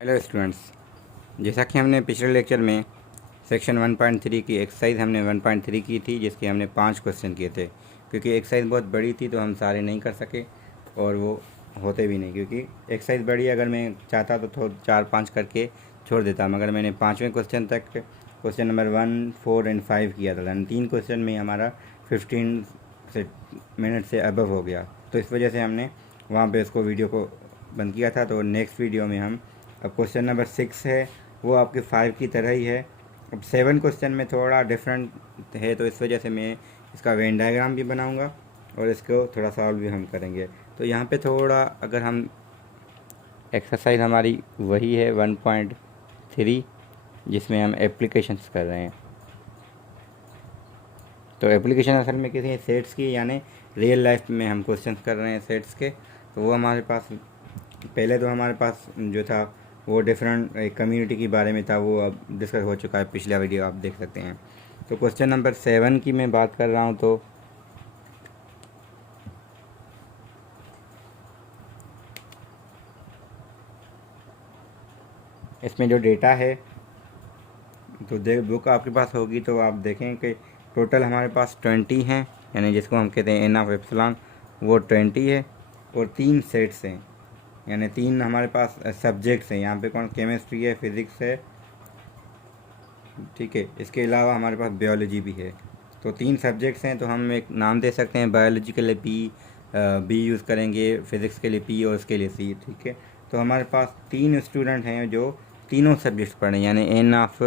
Hello students, जैसा कि हमने पिछले लेक्चर में सेक्शन 1.3 की एक्सरसाइज हमने 1.3 की थी, जिसके हमने 5 क्वेश्चन किए थे। क्योंकि एक्सरसाइज बहुत बड़ी थी तो हम सारे नहीं कर सके और वो होते भी नहीं, क्योंकि एक्सरसाइज बड़ी अगर मैं चाहता तो 4-5 करके छोड़ देता, मगर मैंने 5वें क्वेश्चन तक क्वेश्चन नंबर 1, 4 एंड 5 किया था। यानी 3 क्वेश्चन में हमारा 15 मिनट से अबव हो गया, तो इस वजह से हमने वहाँ पे उसको वीडियो को बंद किया था। तो नेक्स्ट वीडियो में हम अब क्वेश्चन नंबर 6 है, वो आपके 5 की तरह ही है। अब 7 क्वेश्चन में थोड़ा डिफरेंट है, तो इस वजह से मैं इसका वेन डायग्राम भी बनाऊंगा और इसको थोड़ा सॉल्व भी हम करेंगे। तो यहाँ पे थोड़ा अगर हम एक्सरसाइज हमारी वही है 1.3, जिसमें हम एप्लीकेशंस कर रहे हैं। तो एप्लीकेशन असल में किसी सेट्स की, यानी रियल लाइफ में हम क्वेश्चंस कर रहे हैं सेट्स के। तो वो हमारे पास पहले तो हमारे पास जो था वो डिफरेंट एक कम्युनिटी के बारे में था, वो अब डिस्कस हो चुका है, पिछला वीडियो आप देख सकते हैं। तो क्वेश्चन नंबर 7 की मैं बात कर रहा हूँ। तो इसमें जो डेटा है, तो बुक आपके पास होगी तो आप देखें कि टोटल हमारे पास 20 हैं, यानी जिसको हम कहते हैं एन ऑफ एप्सिलॉन, वो 20 है। और 3 सेट्स हैं, यानी 3 हमारे पास सब्जेक्ट्स हैं। यहाँ पे कौन, केमिस्ट्री है, फिज़िक्स है, ठीक है। इसके अलावा हमारे पास बायोलॉजी भी है। तो 3 सब्जेक्ट्स हैं, तो हम एक नाम दे सकते हैं। बायोलॉजी के लिए बी यूज़ करेंगे, फिज़िक्स के लिए पी और उसके लिए सी, ठीक है। तो हमारे पास 3 स्टूडेंट हैं जो तीनों सब्जेक्ट्स पढ़ रहे हैं, यानी एन ऑफ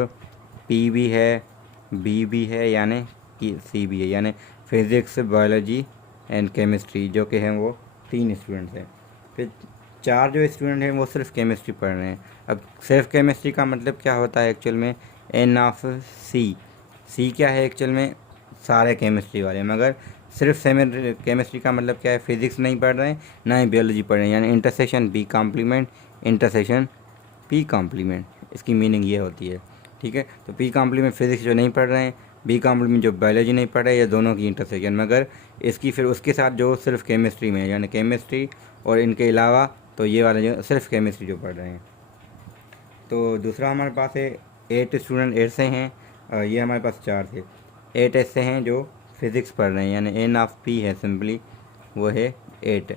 पी भी है, बी भी है, यानी कि सी भी है, यानी फिज़िक्स, बायोलॉजी एंड केमिस्ट्री, जो कि हैं वो 3 स्टूडेंट्स हैं। फिर 4 जो स्टूडेंट हैं वो सिर्फ केमिस्ट्री पढ़ रहे हैं। अब सिर्फ केमिस्ट्री का मतलब क्या होता है एक्चुअल में, एन ऑफ सी। सी क्या है एक्चुअल में, सारे केमिस्ट्री वाले, मगर सिर्फ केमिस्ट्री का मतलब क्या है, फिज़िक्स नहीं पढ़ रहे हैं, ना ही बायोलॉजी पढ़ रहे हैं, यानी intersection B complement, intersection P complement, इसकी मीनिंग ये होती है, ठीक है। तो पी कॉम्प्लीमेंट फिज़िक्स जो नहीं पढ़ रहे हैं, बी कॉम्प्लीमेंट जो बायोलॉजी नहीं पढ़ रहे, ये दोनों की इंटरसेक्शन। मगर इसकी फिर उसके साथ जो सिर्फ केमिस्ट्री में है, यानी केमिस्ट्री और इनके अलावा तो ये वाले जो सिर्फ केमिस्ट्री जो पढ़ रहे हैं। तो दूसरा हमारे पास है 8 स्टूडेंट ऐसे हैं, ये हमारे पास 4 थे। 8 ऐसे हैं जो फिज़िक्स पढ़ रहे हैं, यानी एन ऑफ पी है सिंपली, वो है 8।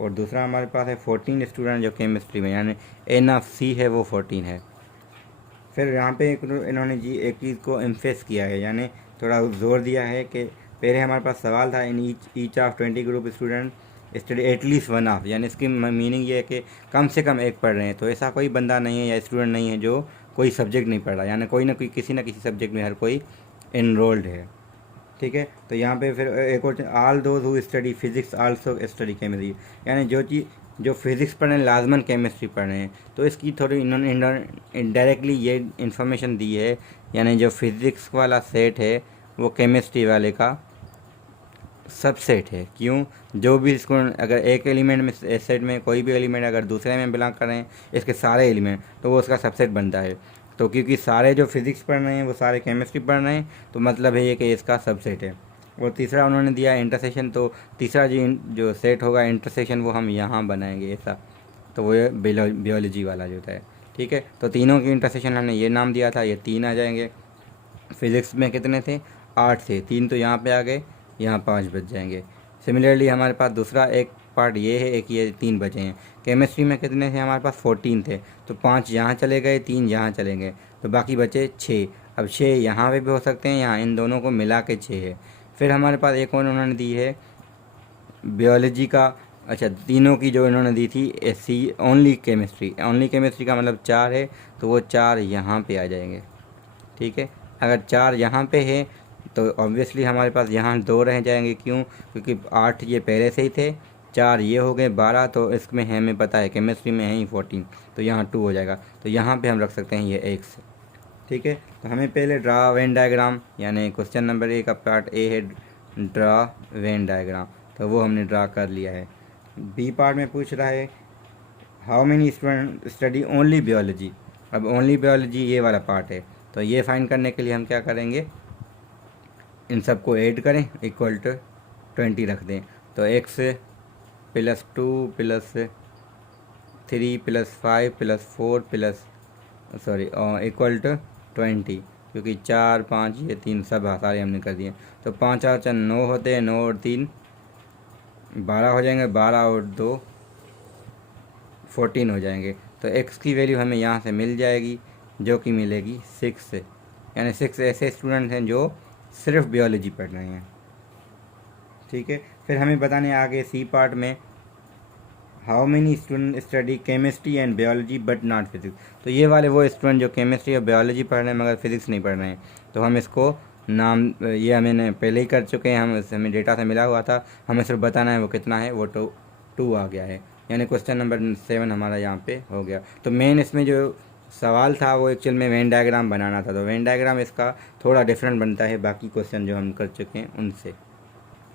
और दूसरा हमारे पास है 14 स्टूडेंट जो केमिस्ट्री में, यानी एन ऑफ सी है, वो 14 है। फिर यहाँ पे इन्होंने जी एक चीज़ को एम्फेस किया है, यानी थोड़ा जोर दिया है कि पहले हमारे पास सवाल था, in each of 20 group student study at least one of, यानी इसकी मीनिंग ये है कि कम से कम एक पढ़ रहे हैं। तो ऐसा कोई बंदा नहीं है या स्टूडेंट नहीं है जो कोई सब्जेक्ट नहीं पढ़ रहा, यानी कोई ना कोई किसी न किसी सब्जेक्ट में हर कोई इनरोल्ड है, ठीक है। तो यहाँ पे फिर एक और, all those who study physics also study chemistry, यानी जो फिज़िक्स पढ़ रहे हैं लाजमन केमिस्ट्री पढ़ रहे हैं। तो इसकी थोड़ी इन्होंने इनडायरेक्टली ये इन्फॉर्मेशन दी है, यानी जो फिज़िक्स वाला सेट है वो केमिस्ट्री वाले का सबसेट है। क्यों, जो भी इसको अगर एक एलिमेंट में, सेट में कोई भी एलिमेंट अगर दूसरे में बिलोंग कर रहे हैं, इसके सारे एलिमेंट, तो वो उसका सबसेट बनता है। तो क्योंकि सारे जो फिज़िक्स पढ़ रहे हैं वो सारे केमिस्ट्री पढ़ रहे हैं, तो मतलब है ये कि इसका सबसेट है। और तीसरा उन्होंने दिया इंटरसेक्शन, तो तीसरा जो सेट होगा इंटरसेक्शन, वो हम यहाँ बनाएंगे ऐसा, तो वो बायोलॉजी वाला जो है, ठीक है। तो तीनों की इंटरसेक्शन हमने ये नाम दिया था, ये 3 आ जाएंगे। फिज़िक्स में कितने थे, 8 थे, 3 तो यहाँ पे आ गए, यहाँ 5 बच जाएंगे। सिमिलरली हमारे पास दूसरा एक पार्ट ये है, एक ये 3 बचे हैं। केमिस्ट्री में कितने थे हमारे पास, 14 थे, तो 5 यहाँ चले गए, 3 यहाँ चले गए, तो बाकी बचे 6। अब 6 यहाँ पे भी हो सकते हैं, यहाँ इन दोनों को मिला के 6 है। फिर हमारे पास एक और उन्होंने दी है बायोलॉजी का, अच्छा तीनों की जो इन्होंने दी थी सी, ओनली केमिस्ट्री का मतलब 4 है, तो वो 4 यहाँ पे आ जाएंगे, ठीक है। अगर 4 यहाँ पे है तो ऑब्वियसली हमारे पास यहाँ 2 रह जाएंगे। क्यों, क्योंकि 8 ये पहले से ही थे, 4 ये हो गए 12, तो इसमें हमें पता है केमिस्ट्री में है ही 14, तो यहाँ 2 हो जाएगा। तो यहाँ पे हम रख सकते हैं ये x, ठीक है। तो हमें पहले ड्रा वेन डायग्राम, यानी क्वेश्चन नंबर 1 का पार्ट ए है ड्रा वेन डायग्राम, तो वो हमने ड्रा कर लिया है। बी पार्ट में पूछ रहा है how many student study only biology. अब ओनली बायोलॉजी ये वाला पार्ट है, तो ये फाइंड करने के लिए हम क्या करेंगे, इन सबको ऐड करें, इक्वल टू 20 रख दें। तो x +2 + 3 + 5 + 4 प्लस इक्वल टू 20, क्योंकि 4 5 ये 3 सब सारे हमने कर दिए। तो 5 और 4 9 होते हैं, 9 और 3 12 हो जाएंगे, 12 और 2 14 हो जाएंगे। तो x की वैल्यू हमें यहाँ से मिल जाएगी, जो कि मिलेगी 6 से। यानी 6 ऐसे स्टूडेंट हैं जो सिर्फ बायोलॉजी पढ़ रहे हैं। ठीक है, फिर हमें बताने आगे सी पार्ट में how many student study chemistry and biology but not physics. तो ये वाले वो स्टूडेंट जो केमिस्ट्री और बायोलॉजी पढ़ रहे हैं मगर फिजिक्स नहीं पढ़ रहे हैं। तो हम इसको नाम ये हमें पहले ही कर चुके हैं, हमें डेटा से मिला हुआ था, हमें सिर्फ बताना है वो कितना है, वो 2 आ गया है। यानी क्वेश्चन नंबर 7 हमारा यहाँ पे हो गया। तो मेन इसमें जो सवाल था वो एक्चुअल में वेन डायग्राम बनाना था। तो वेन डायग्राम इसका थोड़ा डिफरेंट बनता है बाकी क्वेश्चन जो हम कर चुके हैं उनसे।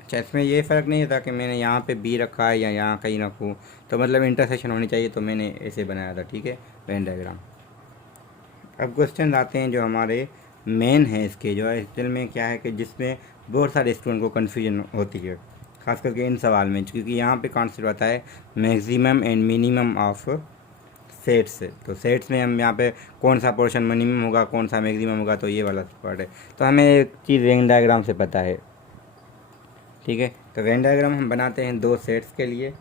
अच्छा, इसमें ये फ़र्क नहीं था कि मैंने यहाँ पे बी रखा है या यहाँ कहीं रखूँ, तो मतलब इंटरसेक्शन होनी चाहिए, तो मैंने ऐसे बनाया था। ठीक है, वेन डायग्राम। अब क्वेश्चन आते हैं जो हमारे मेन है इसके, जो एक्चुअल में क्या है कि जिसमें बहुत सारे स्टूडेंट को कन्फ्यूजन होती है, खास करके इन सवाल में, क्योंकि यहाँ पे कॉन्सेप्ट आता है maximum and minimum of sets. तो सेट्स में हम यहाँ पे कौन सा पोर्शन मिनिमम होगा, कौन सा मैक्सिमम होगा, तो ये वाला पार्ट है। तो हमें एक चीज़ वेन डायग्राम से पता है। ठीक है, तो वेन डायग्राम हम बनाते हैं 2 सेट्स के लिए,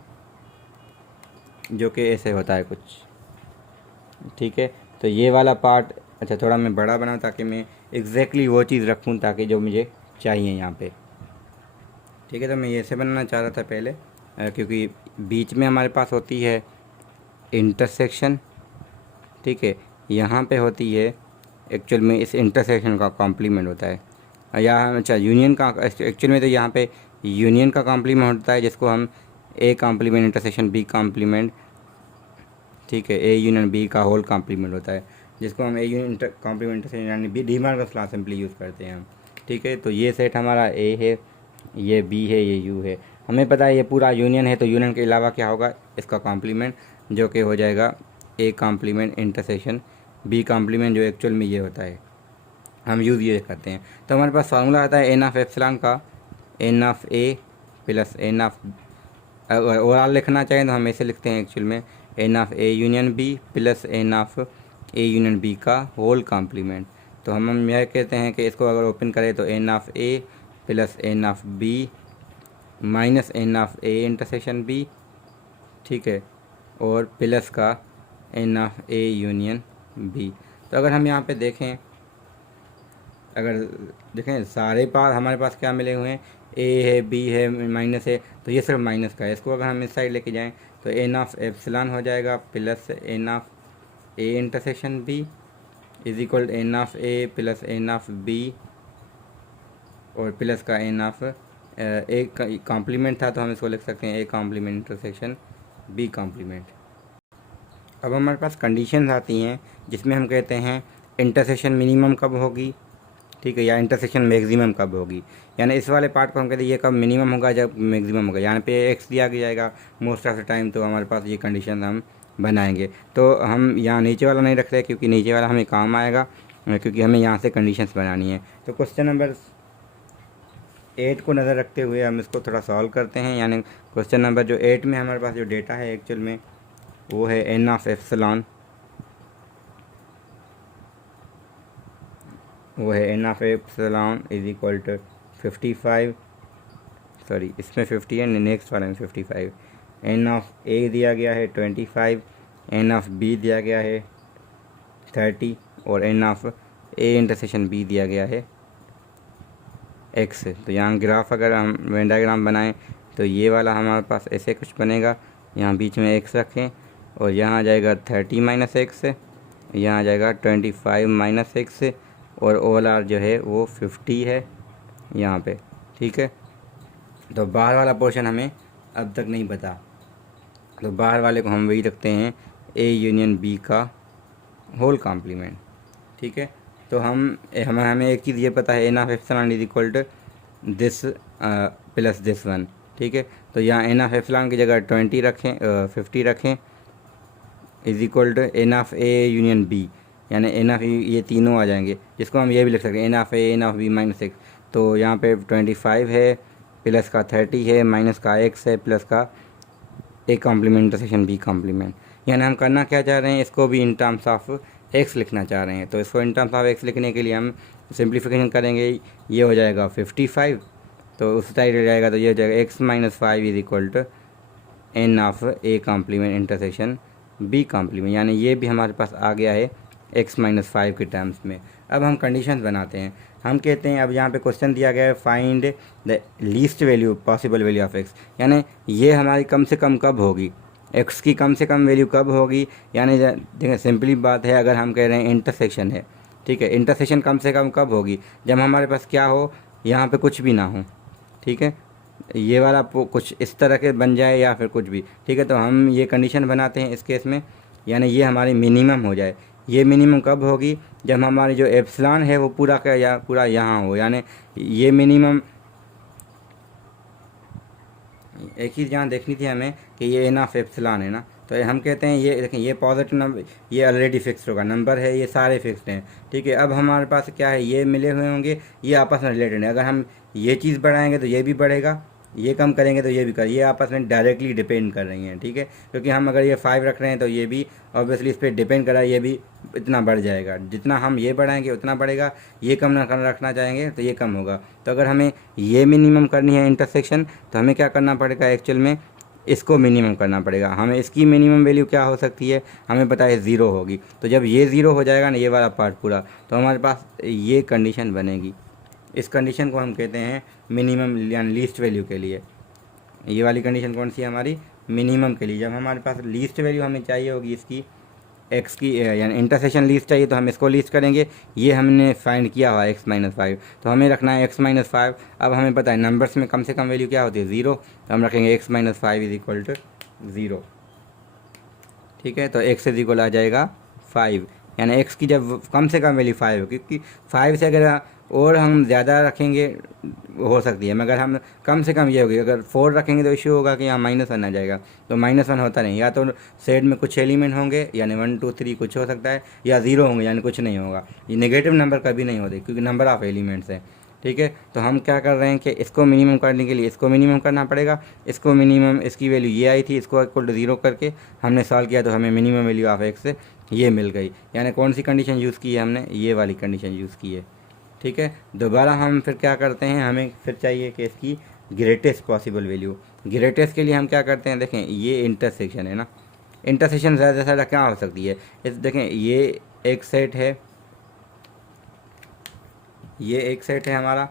जो कि ऐसे होता है कुछ। ठीक है, तो ये वाला पार्ट अच्छा थोड़ा मैं बड़ा बनाऊँ ताकि मैं एग्जैक्टली वो चीज़ रखूँ ताकि जो मुझे चाहिए यहाँ पे। ठीक है, तो मैं ये ऐसे बनाना चाह रहा था पहले, क्योंकि बीच में हमारे पास होती है इंटरसेक्शन। ठीक है, यहाँ पे होती है एक्चुअल में इस इंटरसेक्शन का कॉम्प्लीमेंट होता है, या अच्छा यूनियन का एक्चुअल में, तो यहाँ पे यूनियन का कॉम्प्लीमेंट होता है जिसको हम A complement intersection B complement. ठीक है, ए यूनियन बी का होल कॉम्प्लीमेंट होता है, जिसको हम ए यूनियन कॉम्प्लीमेंट इंटरसेक्शन यानी B De Morgan's law simply use करते हैं हम। ठीक है, तो ये सेट हमारा ए है, ये बी है, ये यू है। हमें पता है ये पूरा यूनियन है, तो यूनियन के अलावा क्या होगा, इसका कॉम्प्लीमेंट, जो कि हो जाएगा A complement intersection B complement, जो एक्चुअल में ये होता है, हम यूज़ ये करते हैं। तो हमारे पास फार्मूला आता है एन ऑफ एप्सिलॉन का n of A plus n of, अगर ओवरऑल लिखना चाहें तो हम ऐसे लिखते हैं एक्चुअल में n of A union B plus n of A union B का होल कॉम्प्लीमेंट। तो हम यह कहते हैं कि इसको अगर ओपन करें तो n of A plus n of B minus n of A intersection B. ठीक है, और प्लस का n of A union B. तो अगर हम यहाँ पे देखें, अगर देखें सारे पास हमारे पास क्या मिले हुए हैं, ए है, बी है, माइनस है, तो ये सिर्फ माइनस का है। इसको अगर हम इस साइड लेके जाएं तो एन ऑफ एप्सिलॉन हो जाएगा plus n of A intersection B is equal n of A plus n of B और प्लस का एन ऑफ ए कॉम्प्लीमेंट था, तो हम इसको लिख सकते हैं A complement intersection B complement. अब हमारे पास कंडीशंस आती हैं जिसमें हम कहते हैं इंटरसेक्शन मिनिमम कब होगी, ठीक है, या इंटरसेक्शन मैक्सिमम कब होगी। यानी इस वाले पार्ट को हम कहते हैं ये कब मिनिमम होगा जब मैक्सिमम होगा। यहाँ पे एक्स दिया जाएगा मोस्ट ऑफ द टाइम, तो हमारे पास ये कंडीशन हम बनाएंगे। तो हम यहाँ नीचे वाला नहीं रख रहे क्योंकि नीचे वाला हमें काम आएगा, क्योंकि हमें यहाँ से कंडीशंस बनानी है। तो क्वेश्चन नंबर 8 को नज़र रखते हुए हम इसको थोड़ा सॉल्व करते हैं। यानी क्वेश्चन नंबर जो 8 में हमारे पास जो डेटा है एक्चुअल में वो है एन ऑफ एप्सिलॉन, वो है n of epsilon is equal to 55, sorry इसमें 50 है, नेक्स्ट वाले में 55। एन ऑफ ए दिया गया है 25, एन ऑफ बी दिया गया है 30 और n of A intersection B दिया गया है एक्स। तो यहाँ ग्राफ अगर हम वेन डायग्राम बनाएं तो ये वाला हमारे पास ऐसे कुछ बनेगा, यहाँ बीच में एक्स रखें और यहाँ आ जाएगा 30 माइनस एक्स, यहाँ आ जाएगा 25 माइनस एक्स और ओवल आर जो है वो 50 है यहाँ पे। ठीक है, तो बाहर वाला पोर्शन हमें अब तक नहीं पता, तो बाहर वाले को हम वही रखते हैं ए यूनियन बी का होल कॉम्प्लीमेंट। ठीक है, तो हमें एक चीज़ ये पता है n of epsilon is equal to this plus this one. ठीक है, तो यहाँ एन ऑफ एप्सिलॉन की जगह 20 रखें, 50 रखें is equal to n of A union B, यानी एन ऑफ ये तीनों आ जाएंगे, जिसको हम ये भी लिख सकते हैं n of A n of B minus x. तो यहाँ पे 25 है प्लस का 30 है माइनस का एक्स है प्लस का A complement intersection B complement. यानी हम करना क्या चाह रहे हैं, इसको भी इन टर्म्स ऑफ एक्स लिखना चाह रहे हैं। तो इसको इन टर्म्स ऑफ एक्स लिखने के लिए हम सिंप्लीफिकेशन करेंगे, ये हो जाएगा 55, तो उस साइड हो जाएगा, तो ये हो जाएगा x minus 5 is equal to n of A complement intersection B complement, यानी ये भी हमारे पास आ गया है एक्स माइनस 5 के टर्म्स में। अब हम कंडीशन बनाते हैं, हम कहते हैं अब यहाँ पे क्वेश्चन दिया गया है find the least value possible value of x, यानी ये हमारी कम से कम कब होगी, एक्स की कम से कम वैल्यू कब होगी। यानी देखिए सिंपली बात है, अगर हम कह रहे हैं इंटरसेक्शन है, ठीक है, इंटरसेक्शन कम से कम कब होगी, जब हमारे पास क्या हो, यहाँ पे कुछ भी ना हो, ठीक है, ये वाला कुछ इस तरह के बन जाए या फिर कुछ भी, ठीक है। तो हम ये कंडीशन बनाते हैं इस केस में, यानी ये हमारी मिनिमम हो जाए। ये मिनिमम कब होगी, जब हमारी जो एप्सिलॉन है वो पूरा का या पूरा यहाँ हो, यानी ये मिनिमम एक चीज़ यहाँ देखनी थी हमें कि ये एन ऑफ एप्सिलॉन है ना, तो हम कहते हैं ये देखें ये पॉजिटिव नंबर, ये ऑलरेडी फिक्स होगा, नंबर है ये सारे फिक्स्ड हैं, ठीक है। अब हमारे पास क्या है, ये मिले हुए होंगे, ये आपस में रिलेटेड है, अगर हम ये चीज़ बढ़ाएंगे तो ये भी बढ़ेगा, ये कम करेंगे तो ये भी ये आपस में डायरेक्टली डिपेंड कर रही हैं, ठीक है। क्योंकि हम अगर ये 5 रख रहे हैं तो ये भी ऑब्वियसली इस पर डिपेंड कर रहा है, ये भी इतना बढ़ जाएगा, जितना हम ये बढ़ाएंगे उतना बढ़ेगा, ये कम ना रखना चाहेंगे तो ये कम होगा। तो अगर हमें ये मिनिमम करनी है इंटरसेक्शन, तो हमें क्या करना पड़ेगा, एक्चुअल में इसको मिनिमम करना पड़ेगा। हमें इसकी मिनिमम वैल्यू क्या हो सकती है, हमें पता है 0 होगी। तो जब ये 0 हो जाएगा ना, ये वाला पार्ट पूरा, तो हमारे पास ये कंडीशन बनेगी। इस कंडीशन को हम कहते हैं मिनिमम यानी लीस्ट वैल्यू के लिए। ये वाली कंडीशन कौन सी है, हमारी मिनिमम के लिए। जब हमारे पास लीस्ट वैल्यू हमें चाहिए होगी इसकी एक्स की, यानी इंटरसेक्शन लीस्ट चाहिए, तो हम इसको लीस्ट करेंगे। ये हमने फाइंड किया हुआ एक्स माइनस 5, तो हमें रखना है एक्स माइनस 5। अब हमें पता है नंबर्स में कम से कम वैल्यू क्या होती है, 0, तो हम रखेंगे x minus 5 is equal to 0, ठीक है। तो एक्स इज इक्वल आ जाएगा 5, यानी एक्स की जब कम से कम वैल्यू 5 हो, क्योंकि 5 से अगर और हम ज़्यादा रखेंगे हो सकती है, मगर हम कम से कम ये होगी, अगर 4 रखेंगे तो इश्यू होगा कि यहाँ -1 आ जाएगा, तो -1 होता नहीं, या तो सेट में कुछ एलिमेंट होंगे यानी 1 2 3 कुछ हो सकता है, या 0 होंगे यानी कुछ नहीं होगा। ये नेगेटिव नंबर कभी नहीं होते क्योंकि नंबर ऑफ एलिमेंट्स है, ठीक है। तो हम क्या कर रहे हैं कि इसको मिनिमम करने के लिए इसको मिनिमम करना पड़ेगा। इसको मिनिमम, इसकी वैल्यू ये आई थी, इसको इक्वल टू 0 करके हमने सॉल्व किया, तो हमें मिनिमम वैल्यू ऑफ एक्स ये मिल गई। यानी कौन सी कंडीशन यूज़ की है हमने, ये वाली कंडीशन यूज़ की है, ठीक है। दोबारा हम फिर क्या करते हैं, हमें फिर चाहिए कि इसकी ग्रेटेस्ट पॉसिबल वैल्यू। ग्रेटेस्ट के लिए हम क्या करते हैं, देखें ये इंटरसेक्शन है ना, इंटरसेक्शन ज़्यादा से ज़्यादा क्या हो सकती है, इस देखें ये एक सेट है, ये एक सेट है हमारा,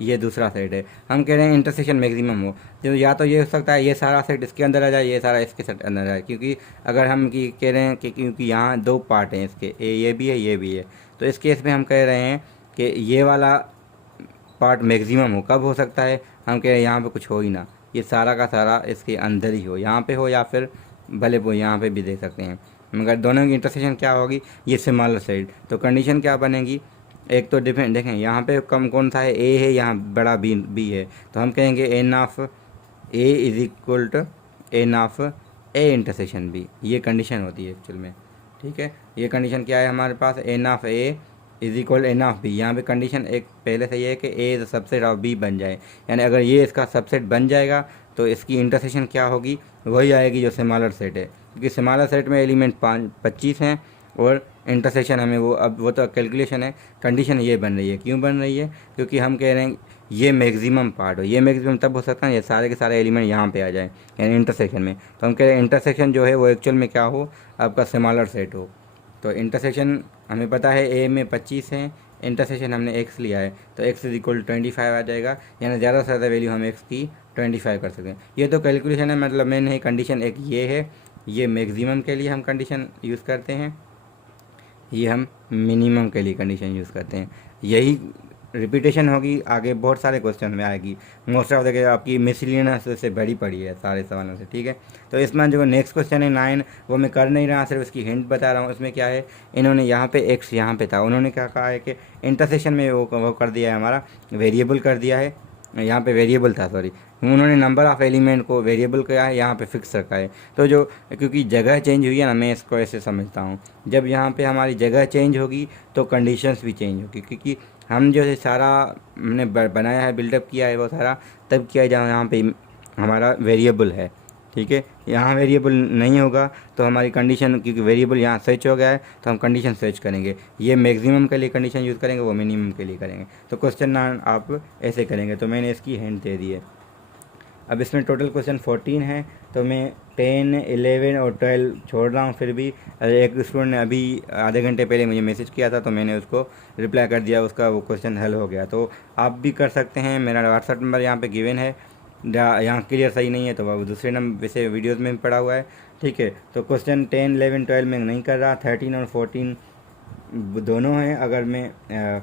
ये दूसरा सेट है। हम कह रहे हैं इंटरसेक्शन मैक्सिमम हो, तो या तो ये हो सकता है ये सारा सेट इसके अंदर आ जाए, ये सारा इसके सेट अंदर आ जाए, क्योंकि अगर हम कह रहे हैं कि क्योंकि यहाँ 2 पार्ट हैं इसके, ये भी है ये भी है, तो इस केस में हम कह रहे हैं कि ये वाला पार्ट मैक्सिमम हो। कब हो सकता है, हम कह रहे हैं यहाँ पे कुछ हो ही ना, ये सारा का सारा इसके अंदर ही हो, यहाँ पे हो या फिर भले वो यहाँ पे भी दे सकते हैं, मगर दोनों की इंटरसेक्शन क्या होगी, ये स्मॉलर साइड। तो कंडीशन क्या बनेगी, एक तो डिफरेंट देखें यहाँ पे कम कौन सा है, ए है, यहाँ बड़ा बी है, तो हम कहेंगे n of A is equal to n of A intersection B, ये कंडीशन होती है एक्चुअल में, ठीक है। ये कंडीशन क्या है हमारे पास, n of A is equal n of B. यहाँ पे कंडीशन एक पहले से ये है कि A is subset of B बन जाए, यानी अगर ये इसका सबसेट बन जाएगा तो इसकी इंटरसेक्शन क्या होगी, वही आएगी जो स्मॉलर सेट है, क्योंकि स्मॉलर सेट में एलिमेंट 25 हैं और इंटरसेक्शन हमें वो, अब वो तो कैलकुलेशन है। कंडीशन ये बन रही है, क्यों बन रही है, क्योंकि हम कह रहे हैं ये मैक्सिमम पार्ट हो। ये मैक्सिमम तब हो सकता है ये सारे के सारे एलिमेंट यहाँ पे आ जाए, यानी इंटरसेक्शन में। तो हम कह रहे हैं इंटरसेक्शन जो है वो एक्चुअल में क्या हो, आपका स्मॉलर सेट हो। तो इंटरसेक्शन हमें पता है ए में 25 है, इंटरसेक्शन हमने एक्स लिया है, तो एक्स इज इक्वल 25 आ जाएगा, यानी ज़्यादा से ज़्यादा वैल्यू हम एक्स की 25 कर सकते हैं। ये तो कैलकुलेशन है, मतलब मेन है कंडीशन एक ये है, ये मैक्सिमम के लिए हम कंडीशन यूज़ करते हैं, ये हम मिनिमम के लिए कंडीशन यूज़ करते हैं। यही रिपीटेशन होगी आगे बहुत सारे क्वेश्चन में आएगी, मोस्ट ऑफ द आपकी मिसलिनियस से बड़ी पड़ी है सारे सवालों से, ठीक है। तो इसमें जो नेक्स्ट क्वेश्चन है 9, वो मैं कर नहीं रहा, सिर्फ इसकी हिंट बता रहा हूँ। इसमें क्या है, इन्होंने यहाँ पे एक्स यहाँ पे था, उन्होंने क्या कहा है कि इंटरसेक्शन में वो कर दिया है, हमारा वेरिएबल कर दिया है, यहाँ पे वेरिएबल था सॉरी, उन्होंने नंबर ऑफ़ एलिमेंट को वेरिएबल किया है, यहाँ पे फिक्स रखा है। तो जो क्योंकि जगह चेंज हुई है ना, मैं इसको ऐसे समझता हूँ, जब यहाँ पे हमारी जगह चेंज होगी तो कंडीशंस भी चेंज होगी, क्योंकि हम जो है सारा हमने बनाया है, बिल्डअप किया है वो सारा तब किया जहाँ यहाँ पे हमारा वेरिएबल है, ठीक है। यहाँ वेरिएबल नहीं होगा तो हमारी कंडीशन, क्योंकि वेरिएबल यहाँ स्विच हो गया है तो हम कंडीशन स्विच करेंगे। ये मैक्सिमम के लिए कंडीशन यूज़ करेंगे, वो मिनिमम के लिए करेंगे। तो क्वेश्चन ना आप ऐसे करेंगे। तो मैंने इसकी हिंट दे दी है। अब इसमें टोटल क्वेश्चन 14 है, तो मैं 10, 11 और 12 छोड़ रहा हूँ। फिर भी एक स्टूडेंट ने अभी आधे घंटे पहले मुझे मैसेज किया था, तो मैंने उसको रिप्लाई कर दिया, उसका वो क्वेश्चन हल हो गया। तो आप भी कर सकते हैं। मेरा व्हाट्सअप नंबर यहाँ पे गिवन है। यहाँ क्लियर सही नहीं है तो वो दूसरे नंबर वैसे वीडियोज़ में भी पड़ा हुआ है, ठीक है। तो क्वेश्चन 10, 11, 12 में नहीं कर रहा, 13 और 14 दोनों हैं। अगर मैं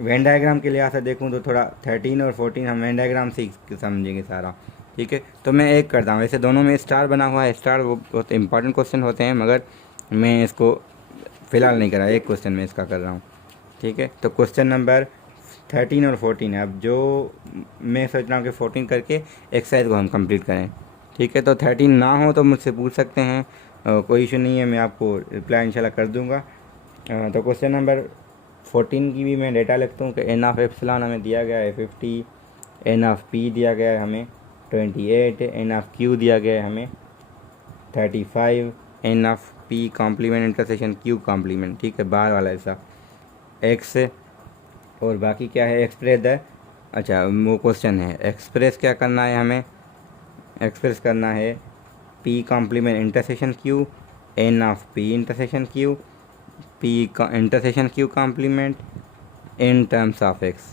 वेन डायग्राम के लिहाज से देखूँ तो थोड़ा 13 और 14 हम वेन डायग्राम से ही समझेंगे सारा, ठीक है। तो मैं एक करता हूँ। वैसे दोनों में स्टार बना हुआ है, स्टार वो बहुत इंपॉर्टेंट क्वेश्चन होते हैं, मगर मैं इसको फ़िलहाल नहीं कर रहा, एक क्वेश्चन में इसका कर रहा हूँ, ठीक है। तो क्वेश्चन नंबर 13 और 14 है। अब जो मैं सोच रहा हूँ कि 14 करके एक्सरसाइज को हम कंप्लीट करें, ठीक है। तो 13 ना हो तो मुझसे पूछ सकते हैं, कोई इशू नहीं है, मैं आपको रिप्लाई इंशाल्लाह कर दूँगा। तो क्वेश्चन नंबर 14 की भी मैं डेटा लिखता हूँ कि एन ऑफ एप्सिलॉन हमें दिया गया है 50, एन ऑफ पी दिया गया है हमें 28, एन ऑफ क्यू दिया गया है हमें 35, n of P complement intersection Q complement, ठीक है, बाहर वाला ऐसा एक्स। और बाकी क्या है, एक्सप्रेस द, अच्छा वो क्वेश्चन है एक्सप्रेस क्या करना है हमें, एक्सप्रेस करना है P complement intersection Q, n of P intersection Q, P intersection Q complement in terms of x,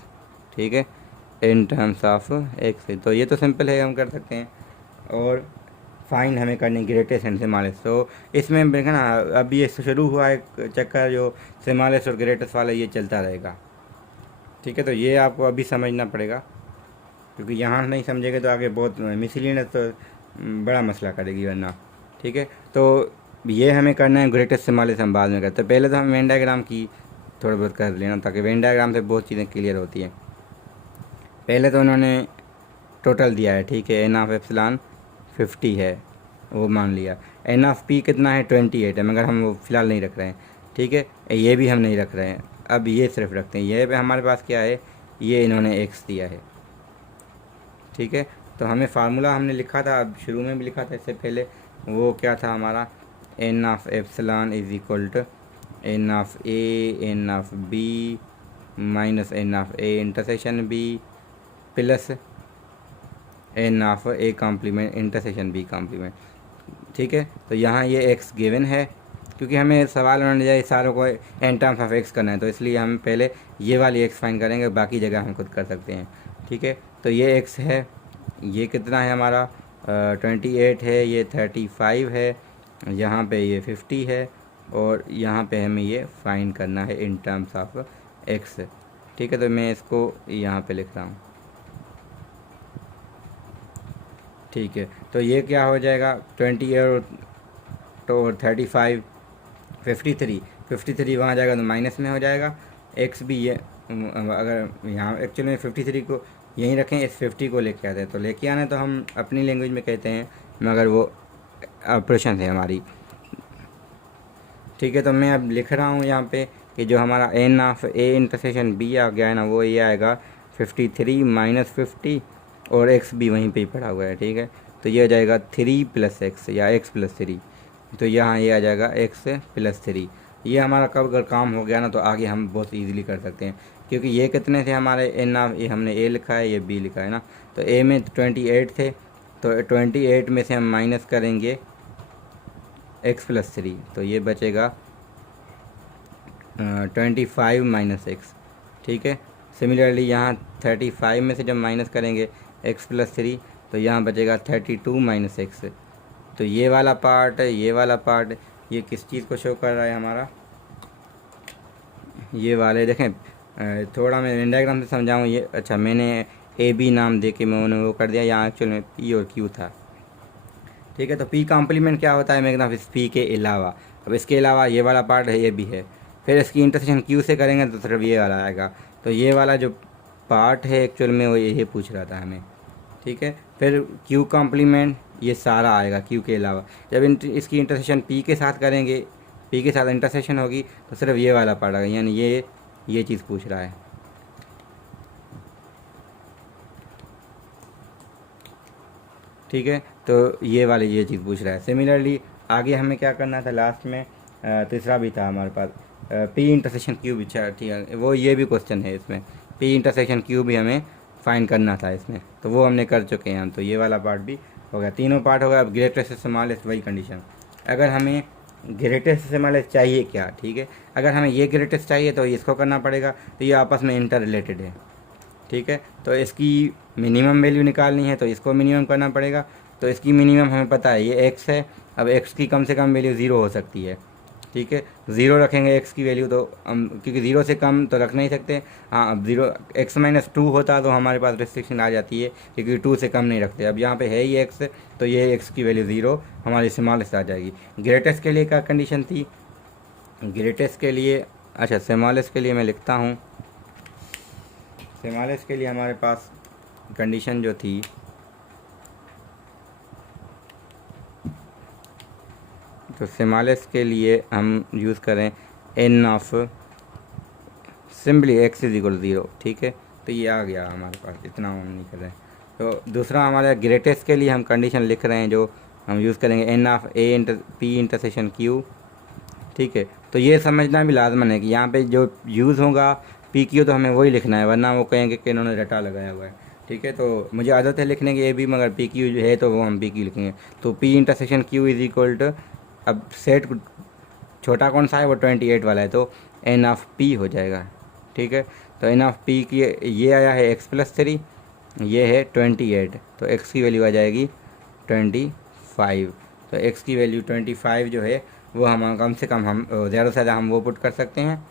ठीक है, इन टर्म्स ऑफ एक्स। तो ये तो सिंपल है, हम कर सकते हैं। और फाइन हमें करनी ग्रेटेस्ट एंड स्मॉलेस्ट। तो इसमें देखा ना, अब ये शुरू हुआ है चक्कर, जो स्मॉलेस्ट और ग्रेटेस्ट वाला ये चलता रहेगा, ठीक है। तो ये आपको अभी समझना पड़ेगा, क्योंकि यहाँ नहीं समझेंगे तो आगे बहुत मिसलीनियस तो बड़ा मसला करेगी वरना, ठीक है। तो ये हमें करना है, ग्रेटेस्ट स्मॉलेस्ट हम बाद में करते हैं। पहले तो हम वेन डायग्राम की थोड़ा बहुत कर लेना, ताकि वेन डायग्राम से बहुत चीज़ें क्लियर होती हैं। पहले तो उन्होंने टोटल दिया है, ठीक है, एन ऑफ एप्सिलॉन 50 है, वो मान लिया। एन ऑफ पी कितना है 28 है, मगर हम वो फ़िलहाल नहीं रख रहे हैं, ठीक है। ये भी हम नहीं रख रहे हैं, अब ये सिर्फ रखते हैं। ये पे हमारे पास क्या है, ये इन्होंने एक्स दिया है, ठीक है। तो हमें फार्मूला हमने लिखा था, अब शुरू में भी लिखा था इससे पहले, वो क्या था हमारा, n of epsilon is equal to n of A, n of B minus n of A intersection B plus n of A complement intersection B complement, ठीक है। तो यहाँ ये एक्स गिवन है, क्योंकि हमें सवाल उन्होंने दिया सारों को एन टर्म्स ऑफ एक्स करना है, तो इसलिए हम पहले ये वाली एक्स फाइंड करेंगे, बाकी जगह हम खुद कर सकते हैं, ठीक है। तो ये एक्स है, ये कितना है हमारा 28 है, ये 35 है, यहाँ पे ये 50 है, और यहाँ पे हमें ये फाइंड करना है इन टर्म्स ऑफ एक्स, ठीक है। तो मैं इसको यहाँ पे लिख रहा हूँ, ठीक है। तो ये क्या हो जाएगा 28 और 35 53 वहाँ जाएगा तो माइनस में हो जाएगा, एक्स भी ये अगर यहाँ एक्चुअली में 53 को यहीं रखें, इस 50 को लेके आते हैं, तो लेके आना तो हम अपनी लैंग्वेज में कहते हैं, मगर वो ऑपरेशन है हमारी, ठीक है। तो मैं अब लिख रहा हूँ यहाँ पे कि जो हमारा n of A intersection B आ गया है ना, वो ये आएगा 53 माइनस 50, और एक्स भी वहीं पे ही पड़ा हुआ है, ठीक है। तो ये आ जाएगा 3 प्लस एक्स या एक्स प्लस 3, तो यहाँ ये आ जाएगा एक्स प्लस 3। ये हमारा कब अगर काम हो गया ना, तो आगे हम बहुत इजीली कर सकते हैं, क्योंकि ये कितने थे हमारे एन ऑफ ए, हमने ए लिखा है, ये बी लिखा है ना, तो ए में 28 थे, तो 28 में से हम माइनस करेंगे एक्स प्लस 3, तो ये बचेगा 25 माइनस एक्स, ठीक है। सिमिलरली यहाँ 35 में से जब माइनस करेंगे एक्स प्लस 3, तो यहाँ बचेगा 32 माइनस एक्स। तो ये वाला पार्ट, ये वाला पार्ट, ये किस चीज़ को शो कर रहा है हमारा, ये वाले देखें, थोड़ा मैं वेन डायग्राम से समझाऊँ ये, अच्छा मैंने ए बी नाम दे के मैं उन्हें वो कर दिया, यहाँ एक्चुअल में पी और क्यू था, ठीक है। तो पी कॉम्प्लीमेंट क्या होता है, मैं एकदम इस पी के अलावा, अब इसके अलावा ये वाला पार्ट है, ये भी है, फिर इसकी इंटरसेक्शन क्यू से करेंगे तो सिर्फ ये वाला आएगा। तो ये वाला जो पार्ट है एक्चुअल में वो यही पूछ रहा था हमें, ठीक है। फिर क्यू कॉम्प्लीमेंट ये सारा आएगा क्यू के अलावा, जब इसकी इंटरसेक्शन पी के साथ करेंगे, पी के साथ इंटरसेक्शन होगी, तो सिर्फ ये वाला पार्ट आएगा, यानी ये चीज़ पूछ रहा है। ठीक है। तो ये वाली ये चीज़ पूछ रहा है। सिमिलरली आगे हमें क्या करना था लास्ट में, तीसरा भी था हमारे पास, पी इंटरसेक्शन क्यू भी, ठीक है, वो ये भी क्वेश्चन है इसमें, पी इंटरसेक्शन क्यू भी हमें फाइंड करना था इसमें, तो वो हमने कर चुके हैं हम। तो ये वाला पार्ट भी हो गया, तीनों पार्ट हो गया। अब ग्रेटेस्ट से स्मॉलेस्ट वही कंडीशन, अगर हमें ग्रेटेस्ट से स्मॉलेस्ट चाहिए क्या, ठीक है, अगर हमें ये ग्रेटेस्ट चाहिए तो इसको करना पड़ेगा, तो ये आपस में इंटर रिलेटेड है, ठीक है। तो इसकी मिनिमम वैल्यू निकालनी है तो इसको मिनिमम करना पड़ेगा, तो इसकी मिनिमम हमें पता है ये एक्स है। अब एक्स की कम से कम वैल्यू ज़ीरो हो सकती है, ठीक है, ज़ीरो रखेंगे एक्स की वैल्यू, तो हम क्योंकि ज़ीरो से कम तो रख नहीं सकते। हाँ, अब ज़ीरो x-2 होता तो हमारे पास रिस्ट्रिक्शन आ जाती है, क्योंकि 2 से कम नहीं रखते। अब यहाँ पे है ही एक्स, तो ये एक्स की वैल्यू ज़ीरो हमारी स्मॉलेस्ट आ जाएगी। ग्रेटेस्ट के लिए क्या कंडीशन थी, ग्रेटेस्ट के लिए, अच्छा स्मॉलेस्ट के लिए मैं लिखता हूँ। स्मॉलेस्ट के लिए हमारे पास कंडीशन जो थी, तो स्मॉलेस्ट के लिए हम यूज़ करें n of simply x is equal 0, ठीक है। तो ये आ गया हमारे पास, इतना हम नहीं कर रहे हैं। तो दूसरा हमारा ग्रेटेस्ट के लिए हम कंडीशन लिख रहे हैं, जो हम यूज़ करेंगे n of a inter p intersection q, ठीक है। तो ये समझना भी लाजमन है कि यहाँ पे जो यूज़ होगा पी क्यू, तो हमें वही लिखना है, वरना वो कहेंगे कि इन्होंने रटा लगाया हुआ है, ठीक है। तो मुझे आदत है लिखने की ये भी, मगर पी क्यू है तो वो हम पी क्यू लिखेंगे। तो P intersection Q is equal to, अब सेट छोटा कौन सा है, वो 28 वाला है, तो एन ऑफ पी हो जाएगा, ठीक है। तो एन ऑफ पी की ये आया है x+3, ये है 28, तो x की वैल्यू आ जाएगी 25। तो x की वैल्यू 25 जो है वो हम कम से कम, हम ज़्यादा से ज़्यादा हम वो पुट कर सकते हैं,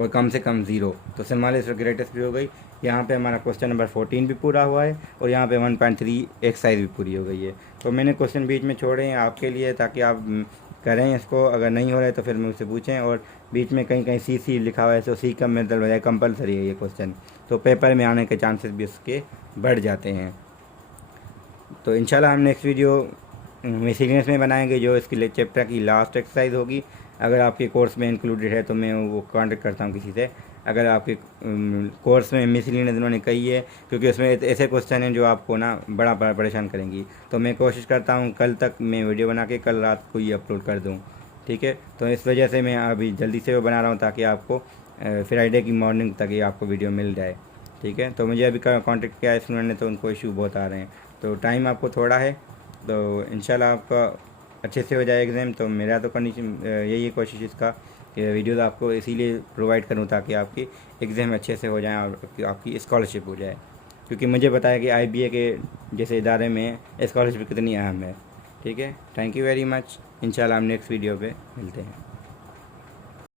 और कम से कम 0। तो स्मॉलेस्ट और ग्रेटेस्ट भी हो गई। यहाँ पे हमारा क्वेश्चन नंबर 14 भी पूरा हुआ है, और यहाँ पे 1.3 एक्सरसाइज भी पूरी हो गई है। तो मैंने क्वेश्चन बीच में छोड़े हैं आपके लिए, ताकि आप करें इसको, अगर नहीं हो रहा है तो फिर मुझसे पूछें। और बीच में कहीं कहीं सी लिखा हुआ है, तो सी का मतलब है कंपलसरी है ये क्वेश्चन, तो पेपर में आने के चांसेस भी उसके बढ़ जाते हैं। तो इंशाल्लाह हम नेक्स्ट वीडियो मिसलिनियस में बनाएंगे, जो इसकी चैप्टर की लास्ट एक्सरसाइज होगी। अगर आपके कोर्स में इंक्लूडेड है तो मैं वो कांटेक्ट करता हूँ किसी से, अगर आपके कोर्स में मिसलिनियस उन्होंने कही है, क्योंकि उसमें ऐसे क्वेश्चन हैं जो आपको ना बड़ा परेशान करेंगी। तो मैं कोशिश करता हूँ कल तक मैं वीडियो बना के कल रात को ही अपलोड कर दूँ, ठीक है। तो इस वजह से मैं अभी जल्दी से वो बना रहा हूँ, ताकि आपको फ्राइडे की मॉर्निंग तक ही आपको वीडियो मिल जाए, ठीक है। तो मुझे अभी कांटेक्ट किया है स्टूडेंट ने, तो उनको इशू बहुत आ रहे हैं, तो टाइम आपको थोड़ा है। तो इंशाल्लाह आपका अच्छे से हो जाए एग्ज़ाम। तो मेरा तो कंडीशन यही है, कोशिश इसका कि वीडियोज़ आपको इसीलिए प्रोवाइड करूँ ताकि आपकी एग्ज़ाम अच्छे से हो जाए और आपकी स्कॉलरशिप हो जाए, क्योंकि मुझे पता है कि IBA के जैसे इदारे में स्कॉलरशिप कितनी अहम है, ठीक है। Thank you very much. इंशाल्लाह हम नेक्स्ट वीडियो पे मिलते हैं।